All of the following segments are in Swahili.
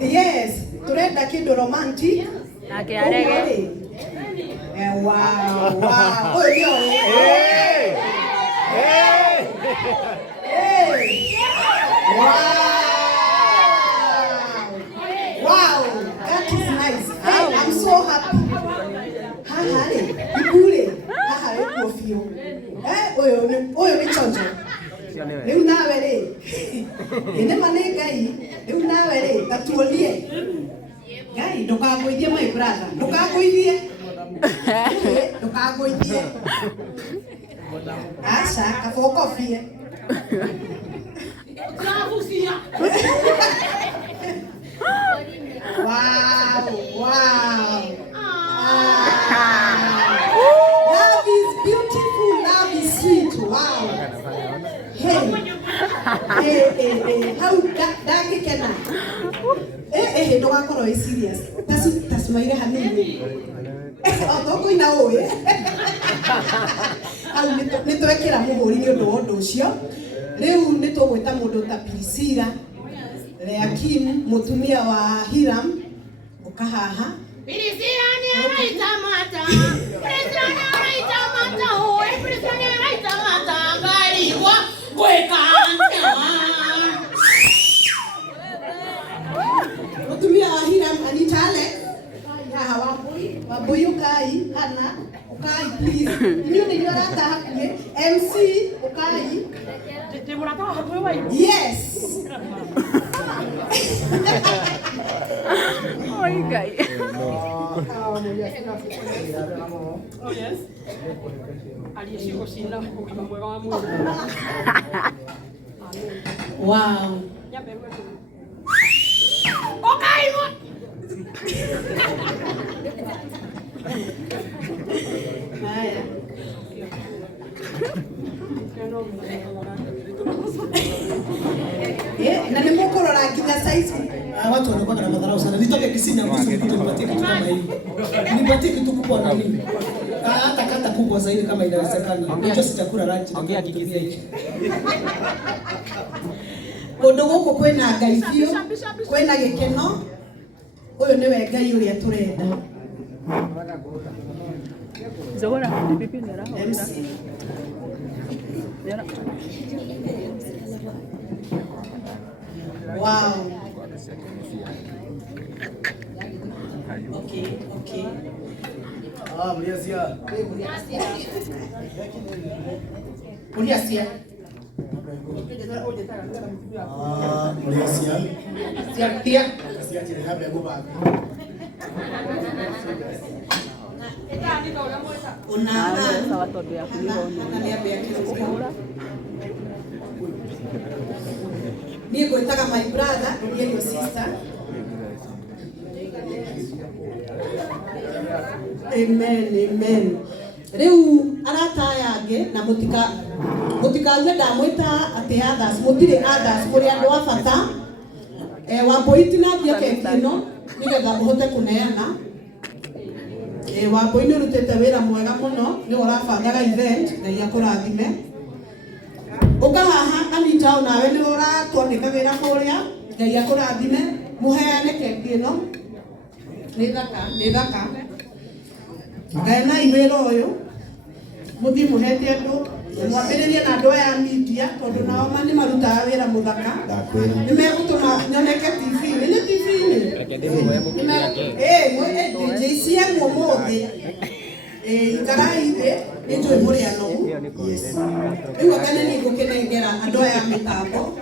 Yes, turenda kindu romantic. Nake arege. Wow. Oh, yo. Hey. Wow. That is nice. Hey, I'm so happy. Ikule. Kofio. Oyo ni chonjo. Leo nawe re. Ene manega hii. Leo nawe re. Tatuolie. Gai, ndokagoithie my brother. Ndokagoithie. Ndokagoithie. Asa, kafokofie. Kavusia. Wow. Love is beautiful, love is sweet. Wow. Hey. How that can ndogakorwo ĩ serious. Tasumaire hanini. Otoko ina oye. Au nitwekira muhuri ni undu wa undu ucio. Riu nitugwita mundu ta Priscilla Leakim, mutumia wa Hiram, ukahaha. Priscilla ni araitamata. Priscilla ni araitamata. Hoy Priscilla ni araitamata. Ngaliwa gwekanya. Mutumia wa Hiram anitale. Haha wabui ukai kana ukai please. Inyo ni yorata hakuye MC ukai. Te murata hakuye wai. Yes. Oh, guy. Oh yes. Aliyeshiko shinda kwa mwega wa Mungu. Wow. Okay. Haya. Na nimukorora nginya size. Watu wanakuwa na madharau sana. Nitoke Kisii nguzo nipatie kitu kama hivi. Nipatie kitu kubwa na mimi. Hata kata kubwa zaidi kama inawezekana. Unajua sitakula lunch. Ongea kikisia hichi. Undu guku kwina ngai biu, kwina gikeno. Uyu niwe ngai uria turenda. Zogora pipi nera. Wow. Okay. Mliasia. Mliasia. Mliasia. Siapia. Siapia habe goba. Una sawa todo ya kuliona. Niye gwetaga my brother, ndiye your sister. Amen. Riu arata yange na mutika ndamwita ati others, mutire others kuri andu a bata. Wambui tinambia kekino nigetha uhote kuneana. Wambui ni rutete wira mwega muno, ni urabangaga event na yakurathime. Ukahaha Anita nawe ni uratwandika wira kuria, Ngai akurathime, muheane keki ino. Ni thaka. Ngai na iwira uyu muthi muhete andu mwambiririe na andu aya media tondu nao mani marutaga wira muthaka. Ni megutuma nyoneke TV, ni TV ni. JCM umuthi. Ikarai thi nijui muria no. Yes. Riu akane ni gukenengera andu aya mitambo.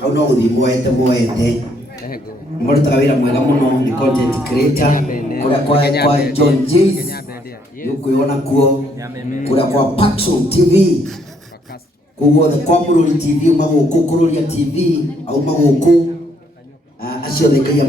Hau no guthi moete. Murutaga wira mwega muno, ni content creator. Kwa John Jace yukuona kuo kuria kwa Paxson TV kuguothe kwa Mururi TV maguku kururia TV au maguku acio thekaia